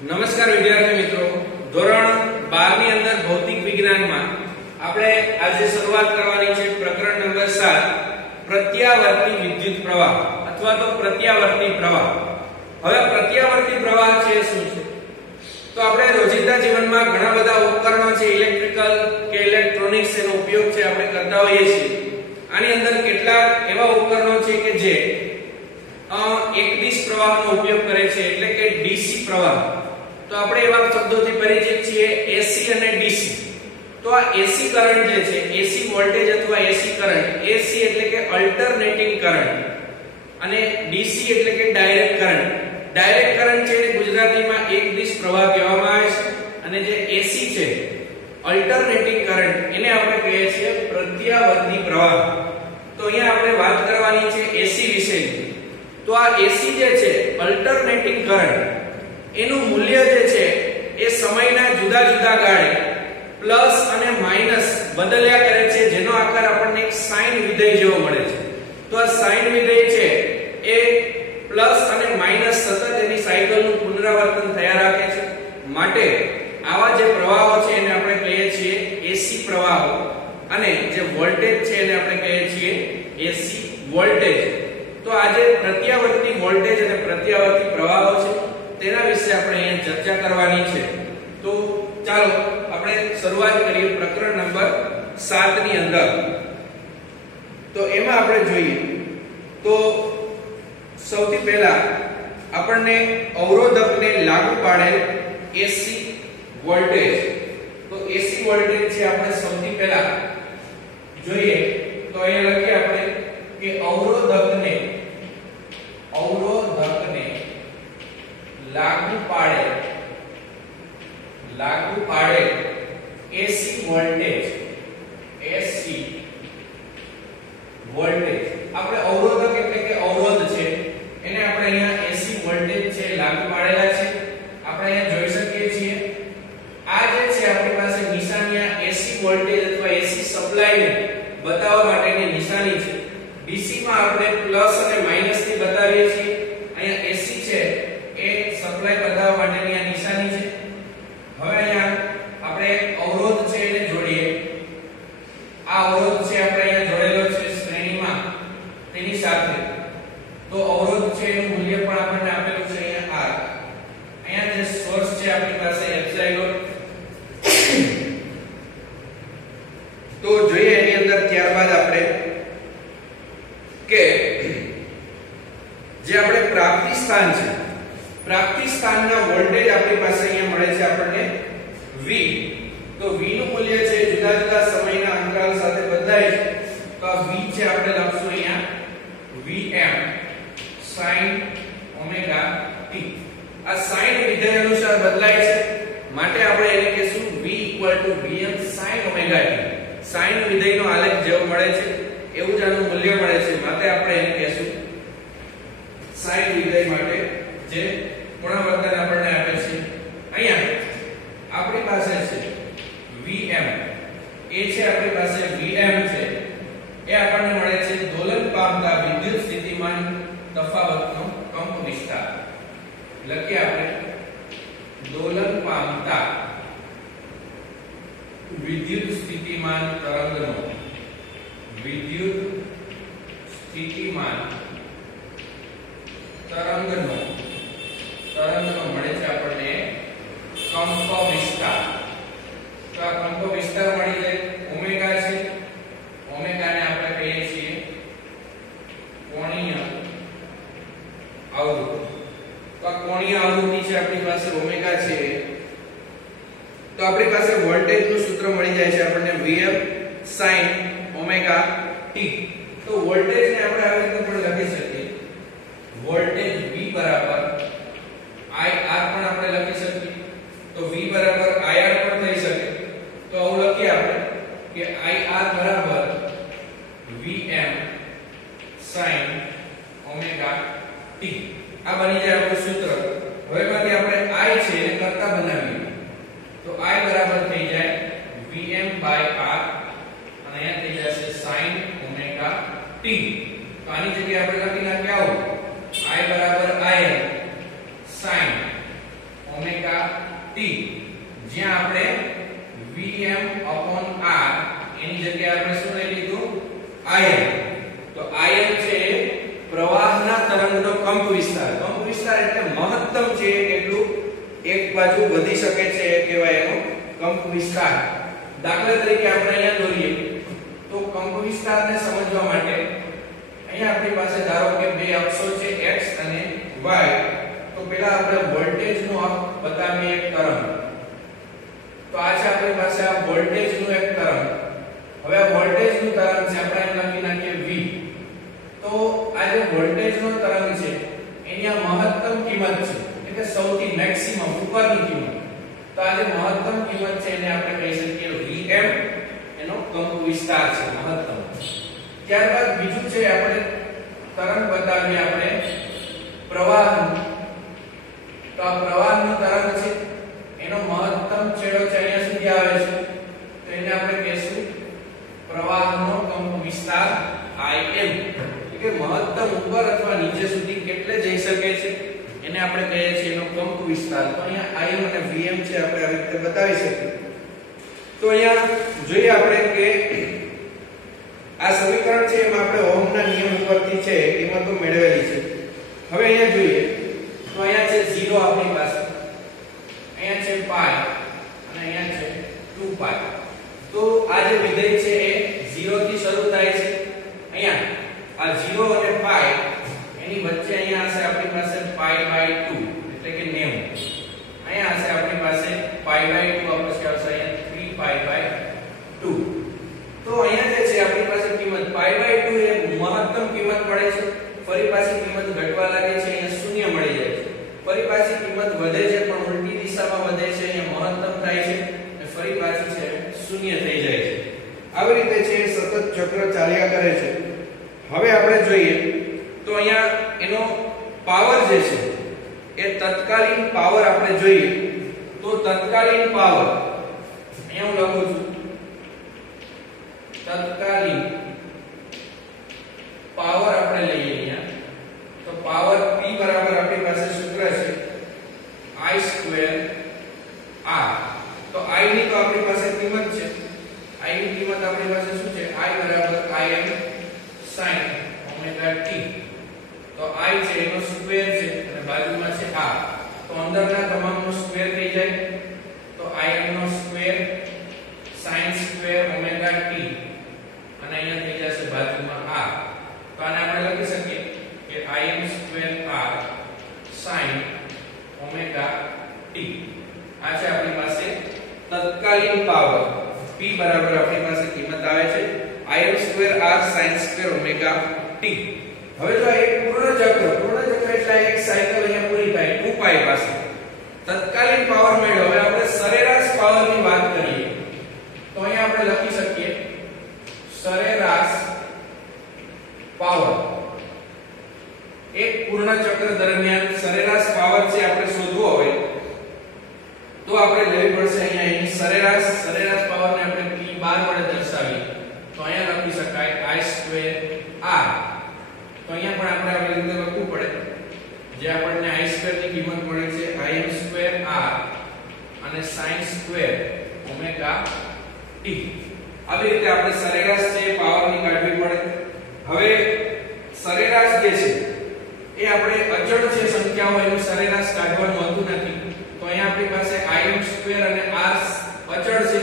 નમસ્કાર વિદ્યાર્થી મિત્રો, ધોરણ 12 ની અંદર ભૌતિક વિજ્ઞાનમાં આપણે આજે શરૂઆત કરવાની છે પ્રકરણ નંબર 7 પ્રત્યાવર્તી વિદ્યુત પ્રવાહ અથવા તો પ્રત્યાવર્તી પ્રવાહ. હવે પ્રત્યાવર્તી પ્રવાહ છે શું છે? તો આપણે રોજિંદા જીવનમાં ઘણા બધા ઉપકરણો છે, ઇલેક્ટ્રિકલ કે ઇલેક્ટ્રોનિક્સ એનો ઉપયોગ છે આપણે કરતા હોઈએ છીએ. આની અંદર કેટલાક એવા ઉપકરણો છે કે જે એકદિશ પ્રવાહનો ઉપયોગ કરે છે, એટલે કે ડીસી પ્રવાહ. તો આપણે એવા શબ્દોથી પરિચિત છીએ એસી અને ડીસી. તો આ એસી કરંટ જે છે, એસી વોલ્ટેજ અથવા એસી કરંટ, એસી એટલે કે અલ્ટરનેટિંગ કરંટ અને ડીસી એટલે કે ડાયરેક્ટ કરંટ. ડાયરેક્ટ કરંટ છે એને ગુજરાતીમાં એકદિશ પ્રવાહ કહેવામાં આવે છે અને જે એસી છે અલ્ટરનેટિંગ કરંટ એને આપણે કહીએ છીએ પ્રત્યાવર્તી પ્રવાહ. તો અહીંયા આપણે વાત કરવાની છે એસી વિશેની. તો આ એસી જે છે અલ્ટરનેટિંગ કરંટ, એનું મૂલ્ય જે છે એ સમયના જુદા જુદા ગાળે પ્લસ અને માઈનસ બદલ્યા કરે છે, જેનો આકાર આપણને એક સાઇન વિધેય જેવો મળે છે. તો આ સાઇન વિધેય છે એ પ્લસ અને માઈનસ સતત એની સાયકલનું પુનરાવર્તન થયા રાખે છે. માટે આવા જે પ્રવાહો છે એને આપણે કહીએ છીએ એસી પ્રવાહો અને જે વોલ્ટેજ છે એને આપણે કહીએ છીએ એસી વોલ્ટેજ. તો આજે પ્રત્યાવર્તી વોલ્ટેજ અને પ્રત્યાવર્તી પ્રવાહો છે તેના વિશે આપણે અહીંયા ચર્ચા કરવાની છે. તો ચાલો આપણે શરૂઆત કરીએ પ્રકરણ નંબર 7 ની અંદર. તો એમાં આપણે જોઈએ તો સૌથી પહેલા આપણને અવરોધકને લાગુ પાડેલ એસી વોલ્ટેજ, તો એસી વોલ્ટેજ છે આપણે સૌથી પહેલા જોઈએ. તો અહીંયા લખીએ આપણે કે અવરોધકને લાગુ પાડે એસી વોલ્ટેજ. આપણે અવરોધક એટલે કે અવરોધ છે એને આપણે અહીંયા એસી વોલ્ટેજ છે લાગુ પાડેલા છે. આપણે અહીંયા જોઈ શકીએ છીએ આ જે છે આપણી પાસે નિશાની આ એસી વોલ્ટેજ અથવા એસી સપ્લાય ને બતાવવા માટેની નિશાની છે. ડીસી માં આપણે પ્લસ અને માઈનસ થી બતાવીએ છીએ. અહીંયા એસી છે એ સપ્લાય બતાવવા માટેની આ નિશાની છે. હવે અહીંયા આપણે અવરોધ છે એને જોડીએ. આ અવરોધ છે આપણે અહીંયા જોડેલો છે શ્રેણીમાં તેની સાથે. તો અવરોધ છે એનું મૂલ્ય પણ આપણને આપેલું છે અહીંયા R. અહીંયા જે સોર્સ છે આપણી પાસે એપ્સિલોન. તો જોઈએ એની અંદર ત્યારબાદ આપણે કે જે આપણે પ્રાપ્તિ સ્થાન છે, પ્રાપ્તિ સ્થાનના વોલ્ટેજ આપણી પાસે અહીંયા મળે છે આપણને V. તો V નું મૂલ્ય છે જુદા જુદા સમયના અંતરાલ સાથે બદલાય છે. તો આ V છે આપણે લખશું અહીંયા Vm sin ઓમેગા t. આ સાઇન વિધેય અનુસાર બદલાય છે માટે આપણે એને કહીશું V Vm sin omega t. Sine વિધેયનો આલેખ જેવો મળે છે એવું જ આનું મૂલ્ય મળે છે, માટે આપણે એને કહીશું સાઇન વિધેય માટે જે પુનરાવર્તન આપણને આપે છે. અહીંયા આપણી પાસે છે Vm, એ છે આપણી પાસે Vm છે એ આપણને મળે છે દોલન પામતા વિદ્યુત સ્થિતિમાન તફાવતનો કંપ વિસ્તાર. લખીએ આપણે દોલન પામતા વિદ્યુત સ્થિતિમાન તરંગનો મળે છે આપણને કંપ વિસ્તાર. તો આ કંપ વિસ્તાર મળી જાય ઓમેગા છે. ઓમેગાને આપણે કહીએ છીએ કોણીય આવૃત્તિ. તો આ કોણીય આવૃત્તિ છે આપણી પાસે ઓમેગા છે. તો આપણી પાસે વોલ્ટેજ નું સૂત્ર મળી જાય છે આપણને Vm sin ઓમેગા t. તો વોલ્ટેજ ને આપણે આવી રીતે પણ લખી શકીએ. વોલ્ટેજ V બરાબર IR પણ આપણે લખી શકીએ. તો V બરાબર IR પણ થઈ શકે. તો આવું લખીએ આપણે કે IR બરાબર Vm sin ઓમેગા t. આ બની જાય આપણું સૂત્ર. હવે માંથી આપણે I છે એને કરતા બનાવીએ. તો I બરાબર થઈ જાય Vm by R અને અહીંયા થઈ જશે sin ઓમેગા t. તો આની જગ્યાએ આપણે લખી નાખીએ આવું I બરાબર Im sin ઓમેગા જ્યાં આપણે Vm/r એની જગ્યાએ આપણે શું લઈ લીધું Im. તો Im છે પ્રવાહના તરંગનો કંપ વિસ્તાર. કંપ વિસ્તાર એટલે મહત્તમ છે કેટલું એક બાજુ વધી શકે છે એ કહેવાય એનો કંપ વિસ્તાર. દાખલા તરીકે આપણે અહીંયા દોરીએ તો કંપ વિસ્તારને સમજવા માટે અહીંયા આપણી પાસે ધારો કે બે અક્ષો છે x અને y. તો પહેલા આપણે વોલ્ટેજનો અક્ષ બતાવીએ એક તરંગ. તો આ છે આપણી પાસે આ વોલ્ટેજનું એક તરંગ. હવે આ વોલ્ટેજનું તરંગ છે આપણે એમ લખી નાખીએ v. તો આ જે વોલ્ટેજનો તરંગ છે એની આ મહત્તમ કિંમત છે એટલે સૌથી મેક્સિમમ ઉપરની કિંમત. તો આ જે મહત્તમ કિંમત છે એને આપણે કહી શકીએ Vm. એનો કંપ વિસ્તાર છે મહત્તમ. ત્યારબાદ બીજું છે આપણે તરંગ બતાવીએ આપણે પ્રવાહનું. તો આ પ્રવાહનું તરંગ છે એનો મહત્તમ છેડો છે અહીંયા સુધી આવે છે. તો એને આપણે કહીશું પ્રવાહનો કંપ વિસ્તાર Im. કે મહત્તમ ઉપર અથવા નીચે સુધી કેટલે જઈ શકે છે એને આપણે કહીએ છીએ એનો કંપ વિસ્તાર. તો અહીંયા Im અને Vm છે આપણે આવી રીતે બતાવી શકીએ. તો અહીંયા જોઈએ આપણે કે આ સમીકરણ છે એમાં આપણે ઓહમના નિયમ ઉપરથી છે કિંમતો મેળવેલી છે. હવે અહીંયા જોઈએ તો અહીંયા છે 0 આપણી પાસે, અહીંયા છે π અને અહીંયા છે 2π. તો આ જે વિધેય છે એ 0 થી શરૂ થાય છે. અહીંયા આ 0 અને π એની વચ્ચે અહીંયા હશે આપણી પાસે π/2 એટલે કે 90. અહીંયા હશે આપણી પાસે π/2 પછી આવશે અહીંયા 3π/2. તો અહીંયા જે છે આપણી પાસે કિંમત π/2 એ મહત્તમ કિંમત મળે છે. ફરી પાછી કિંમત ઘટવા લાગે છે, અહીંયા શૂન્ય મળી જાય છે. ફરી પાછી કિંમત વધે છે પણ ઉલટી દિશામાં વધે છે, અહીંયા મહત્તમ થાય છે અને ફરી પાછી છે શૂન્ય થઈ જાય છે. આવી રીતે છે સતત ચક્ર ચાલ્યા કરે છે. હવે આપણે જોઈએ તો અહીંયા એનો પાવર જે છે એ તત્કાલીન પાવર આપણે જોઈએ તો તત્કાલીન પાવર અહીંયા હું લખું છું તત્કાલીન પાવર આપણે લઈએ અહીંયા. તો પાવર P બરાબર આપણી પાસે સૂત્ર છે I²R. તો I ની તો આપણી પાસે કિંમત છે. I ની કિંમત આપણી પાસે શું છે? I બરાબર Im sin ωt. તો I છે એનો સ્ક્વેર છે અને બાજુમાં છે R. તો અંદરના તમામનો સ્ક્વેર થઈ જાય. તો Im નો સ્ક્વેર sin સ્ક્વેર ωt અને અહીંયા થઈ જશે બાજુમાં R. તો આને આપણે લખી શકીએ કે Im²R sin ωt. આ છે આપણી પાસે તત્કાલીન પાવર. P બરાબર આપણી પાસે કિંમત આવે છે Im²R sin² ωt. હવે જો એક પૂર્ણ ચક્ર એટલે એક સાયકલ અહીંયા પૂરી થાય 2π પાસે તત્કાલીન પાવર મેળવ્યો. હવે આપણે સરેરાશ પાવરની વાત કરીએ તો અહીંયા આપણે લખી શકીએ સરેરાશ પાવર. એક પૂર્ણ ચક્ર દરમિયાન સરેરાશ પાવર છે આપણે શોધવો હોય તો આપણે લેવી પડશે અહીંયા એની સરેરાશ પાવરને આપણે P12 વડે દર્શાવીએ તો અહીંયા લખી શકાય I²R. તો અહીંયા પણ આપણે આવી રીતે લખવું પડે જે આપણને I² ની કિંમત મળે છે Im²R અને sin² ωt. આવી રીતે આપણે સરેરાશ છે પાવરની કાઢવી પડે. હવે સરેરાશ જે છે એ આપણે અચળ છે સંખ્યાઓ એનું સરેરાશ કાઢવાનું હોતું નથી. તો અહીંયા આપણી પાસે Im² અને R અચળ છે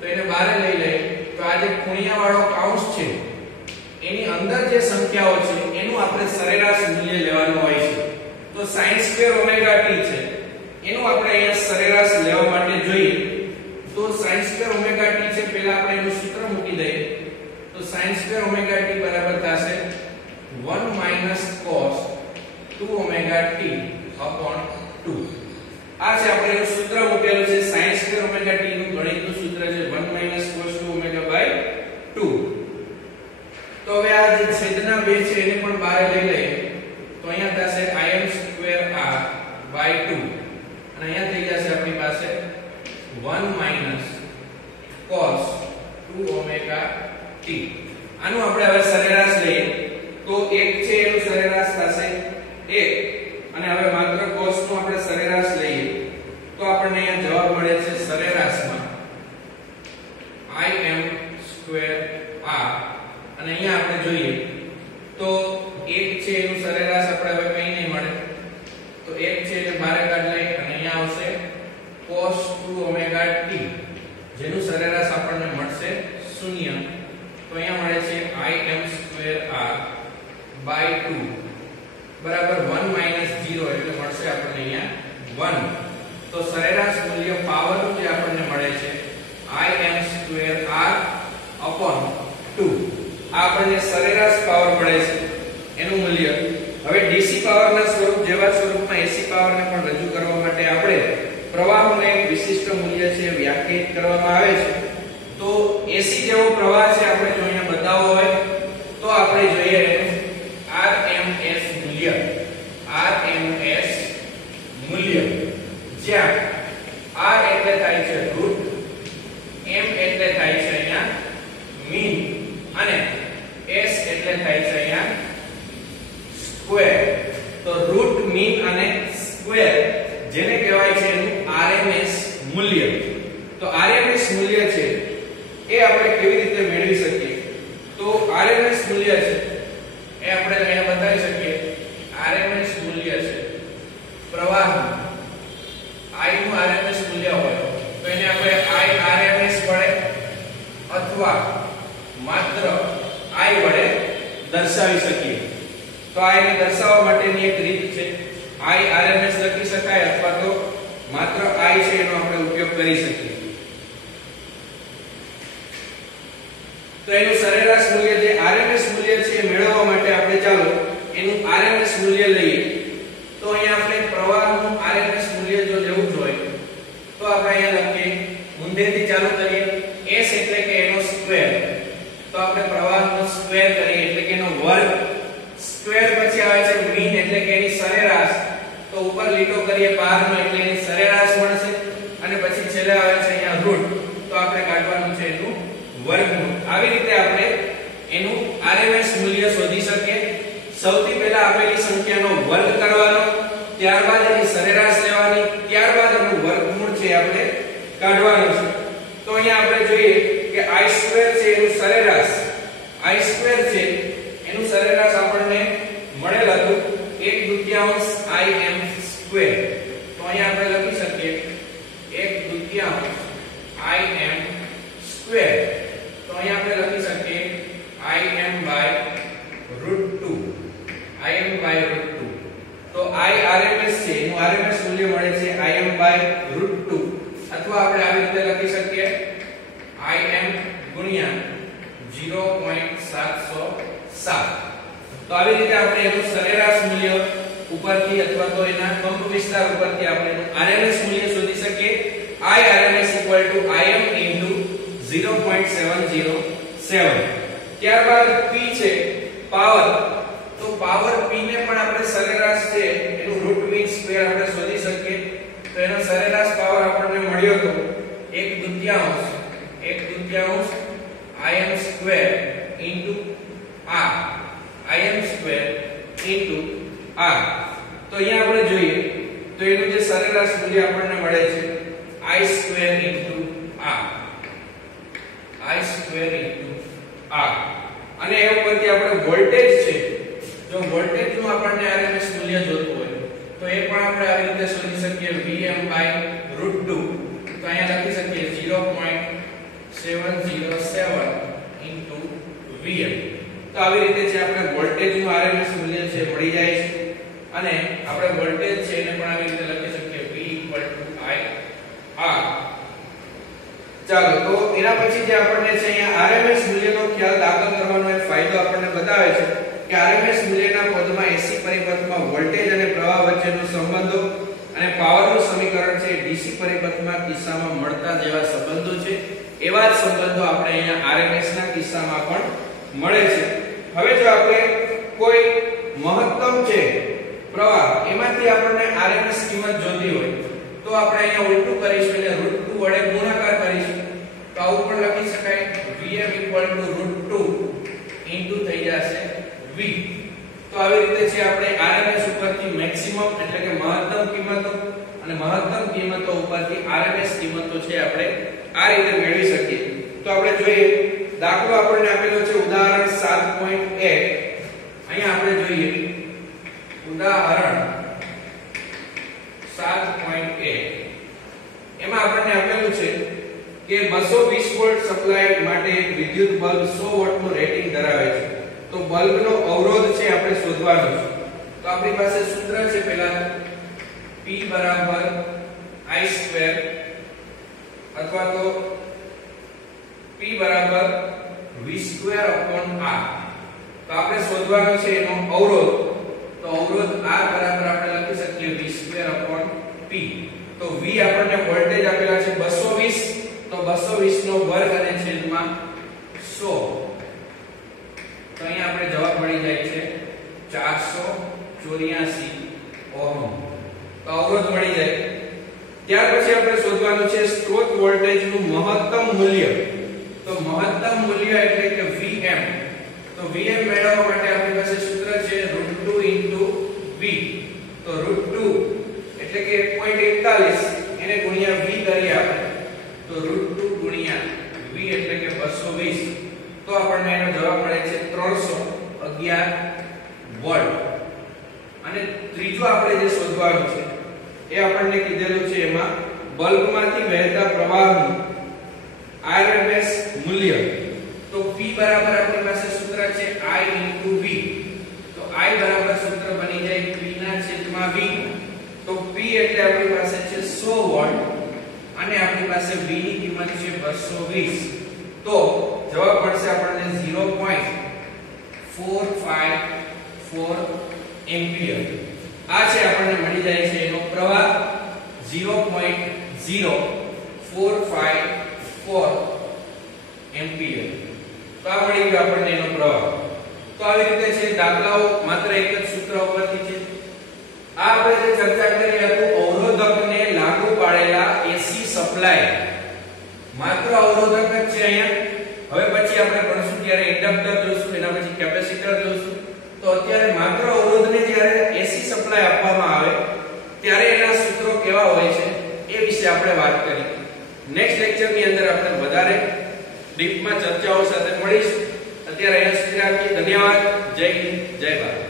તો એને બહાર લઈ લઈએ. તો આ જે ખૂણિયાવાળો કૌંસ છે એની અંદર જે સંખ્યાઓ છે એનું આપણે સરેરાશ મૂલ્ય લેવાનું હોય છે. તો sin² ωt છે એનું આપણે અહીંયા સરેરાશ લેવા માટે જોઈએ તો sin² ωt છે પહેલા આપણે એનું સૂત્ર મૂકી દઈએ. તો sin² ωt બરાબર થશે 1 cos 2ωt/2. આ છે આપણે એનું સૂત્ર મૂકેલું છે. sin² ωt નું ગણિતનું સૂત્ર છે 1 cos 2ωt/2. તો હવે આ જે છેદના બે છે એને પણ બહાર લઈ લઈએ તો અહીંયા થશે Im²R/2 અને અહીંયા થઈ જશે આપણી પાસે 1 cos 2ωt. આનું આપણે હવે સરેરાશ લઈએ તો 1 છે એનું સરેરાશ થશે 1 અને હવે માત્ર cos નું આપણે સરેરાશ લઈએ તો આપણને અહીંયા જવાબ મળે છે સરેરાશ અને અહીંયા આપણે જોઈએ તો 1 છે એનું સરેરાશ આપણે હવે કઈ નહીં મળે, તો 1 છે એટલે બહાર કાઢ લઈએ અને અહીંયા આવશે cos 2 omega t જેનું સરેરાશ આપણને મળશે 0. તો અહીંયા મળે છે im²r by 2 બરાબર 1 - 0 એટલે મળશે આપણને અહીંયા 1. તો સરેરાશ મૂલ્ય પાવર નું જે આપણને મળે છે im²r/2. આ આપણને સરેરાશ પાવર મળે છે એનું મૂલ્ય. હવે ડીસી પાવરના સ્વરૂપ જેવા સ્વરૂપમાં એસી પાવરને પણ રજૂ કરવા માટે આપણે પ્રવાહનું એક વિશિષ્ટ મૂલ્ય છે વ્યાખ્યાયિત કરવામાં આવે છે. તો એસી જેવો પ્રવાહ છે આપણે જો અહીંયા બતાવવો હોય તો આપણે જોઈએ RMS મૂલ્ય. RMS મૂલ્ય જ્યાં R એટલે થાય છે રૂટ, M એટલે થાય છે અહીંયા મીન અને S એટલે થાય છે અહીંયા સ્ક્વેર. તો રૂટ, મીન અને સ્ક્વેર જેને કહેવાય છે એનું RMS મૂલ્ય. તો RMS મૂલ્ય છે એ આપણે કેવી રીતે મેળવી શકીએ? તો RMS મૂલ્ય છે એ આપણે અહીંયા બતાવી શકીએ. RMS મૂલ્ય છે પ્રવાહનું I નું RMS મૂલ્ય હોય તો એને આપણે I RMS વડે અથવા માત્ર I વડે દર્શાવી શકીએ. તો આ એને દર્શાવવા માટેની એક રીત છે. I RMS લખી શકાય અથવા તો માત્ર I છે એનો આપણે ઉપયોગ કરી શકીએ. તો એનું સરેરાશ મૂલ્ય જે RMS મૂલ્ય છે એ મેળવવા માટે આપણે ચાલો એનું RMS મૂલ્ય લઈએ. તો અહીંયા આપણે પ્રવાહનું RMS મૂલ્ય જો લેવું હોય તો આપણે અહીંયા લખીએ, ઊંધેથી ચાલુ કરીએ. S એટલે કે એનો સ્ક્વેર, તો આપણે પ્રવાહનો સ્ક્વેર કરીએ એટલે કે એનો વર્ગ. સ્ક્વેર પછી આવે છે મીન એટલે કે એની સરેરાશ, તો ઉપર લીટો કરીએ બહારનો એટલે એની સરેરાશ મળશે અને પછી છેલ્લે આવે છે અહીંયા રૂટ, તો આપણે કાઢવાનું છે એનું વર્ગમૂળ. આવી રીતે આપણે એનું RMS મૂલ્ય શોધી શકીએ. સૌથી પહેલા આપેલી સંખ્યાનો વર્ગ કરવાનો, ત્યારબાદ એની સરેરાશ લેવાની, ત્યારબાદ એનું વર્ગમૂળ છે આપણે કાઢવાનું છે. તો અહીંયા આપણે જોઈએ કે I² છે એનું સરેરાશ, I² છે એનું સરેરાશ આપણને મળેલ હતું 1/2 im². તો અહીંયા આપણે લખી શકીએ 1/2 im². તો અહીંયા આપણે લખી શકીએ im/√2. im/√2. તો I RMS છે એનું RMS મૂલ્ય મળે છે im/√2 અથવા આપણે આવી રીતે લખી શકીએ im ગુણ્યા 0.707. તો આવી રીતે આપણે એનું સરેરાશ મૂલ્ય ઉપરથી અથવા તો એના કંપ વિસ્તાર ઉપરથી આપણે એનું RMS મૂલ્ય શોધી શકીએ. I RMS im * 0.707. ત્યારબાદ P છે પાવર. તો પાવર P ને પણ આપણે સરેરાશ છે એનું રૂટ મીન સ્ક્વેર આપણે શોધી શકીએ. તો એનો સરેરાશ પાવર આપણને મળ્યો તો 1/2 im² into r. im² into r. તો અહીંયા આપણે જોઈએ તો એનું જે સરેરાશ મૂલ્ય આપણને મળે છે I² into r. I² into r. અને એ ઉપરથી આપણે વોલ્ટેજ છે, જો વોલ્ટેજ નું આપણને RMS મૂલ્ય જોતું હોય તો એ પણ આપણે આવી રીતે શોધી શકીએ Vm/√2. તો અહીંયા લખી શકીએ 0.707 into Vm. તો આવી રીતે જે આપણે વોલ્ટેજ નું RMS મૂલ્ય છે મળી જાય છે અને આપણે વોલ્ટેજ છે એને પણ આવી રીતે લખી શકીએ V = I R. ચાલો તો એના પછી જે આપણને છે અહીંયા RMS મૂલ્યનો ખ્યાલ દાખલ કરવાનો એક ફાયદો આપણને બતાવે છે કે RMS મૂલ્યના પદમાં એસી પરિપથમાં વોલ્ટેજ અને પ્રવાહ વચ્ચેનો સંબંધો અને પાવરનું સમીકરણ છે ડીસી પરિપથમાં કિસ્સામાં મળતા જેવા સંબંધો છે એવા જ સંબંધો આપણે અહીંયા RMS ના કિસ્સામાં પણ મળે છે. હવે જો આપણે કોઈ મહત્તમ છે પ્રવાહ એમાંથી આપણને RMS કિંમત જોતી હોય તો આપણે અહીંયા ઉલટું કરીશું એટલે √2 વડે ગુણાકાર કરીશું. તો આવું પણ લખી શકાય Vm = √2 ઇન્ટુ થઈ જશે V. તો આવી રીતે છે આપણે RMS ઉપરથી મેક્સિમમ એટલે કે મહત્તમ કિંમતો અને મહત્તમ કિંમતો ઉપરથી RMS કિંમતો છે આપણે આ રીતે મેળવી શકીએ. તો આપણે જોઈએ દાખલો આપણને આપેલો છે ઉદાહરણ 7 બલ્બનો અવરોધ છે આપણે શોધવાનો છે. તો આપણી પાસે સૂત્ર છે પહેલા P બરાબર I² અથવા તો P બરાબર V² upon R. તો આપણે શોધવાનો છે એનો અવરોધ. તો અવરોધ R બરાબર આપણે લખી શકીએ V² upon P. તો V આપણને વોલ્ટેજ આપેલા છે 220, તો 220 નો વર્ગ અને છેદમાં 100. તો અહીંયા આપણે જવાબ મળી જાય છે 484 ઓહમ. તો અવરોધ મળી જાય. ત્યાર પછી આપણે શોધવાનું છે સ્ત્રોત વોલ્ટેજનું મહત્તમ મૂલ્ય. તો મહત્તમ મૂલ્ય એટલે કે Vm. તો Vm મેળવવા માટે આપણી પાસે સૂત્ર છે √2 * V. તો √2 એટલે કે 1.41 એને ગુણ્યા V કરીએ આપણે. તો √2 ગુણ્યા V એટલે કે 220. તો આપણને એનો જવાબ મળે છે 311 વોલ્ટ. અને ત્રીજું આપણે જે શોધવાનું છે એ આપણને કીધેલું છે એમાં બલ્બમાંથી વહેતા પ્રવાહનું RMS મૂલ્ય. તો P બરાબર આપણી પાસે સૂત્ર છે I * V. તો I બરાબર સૂત્ર બની જાય P ના છેદમાં V. તો P એટલે આપણી પાસે છે 100 વોલ્ટ અને આપણી પાસે V ની કિંમત છે 220. તો જવાબ મળશે આપણને 0.454 એમ્પિયર. આ છે આપણને મળી જાય છે એનો પ્રવાહ 0.0454 એમ્પિયર. તો આ મળી ગયો આપણને એનો પ્રવાહ. તો આવી રીતે છે દાખલાઓ માત્ર એક જ સૂત્ર ઉપરથી છે. આ આપણે જે ચર્ચા કરી હતું અવરોધકને લાગુ પાડેલા AC સપ્લાય. માત્ર અવરોધક જ છે અહીંયા. હવે પછી આપણે ભણશું ત્યારે ઇન્ડક્ટર જોશું, એના પછી કેપેસિટર જોશું. તો અત્યારે માત્ર અવરોધને જ્યારે AC સપ્લાય આપવામાં આવે ત્યારે એના સૂત્રો કેવા હોય છે એ વિશે આપણે વાત કરી. નેક્સ્ટ લેક્ચરની અંદર આપણે વધારે ડીપમાં ચર્ચાઓ સાથે મળીશું. અત્યારે અહીંયા સુધી રાખીએ. ધન્યવાદ. જય હિન્દ, જય ભારત.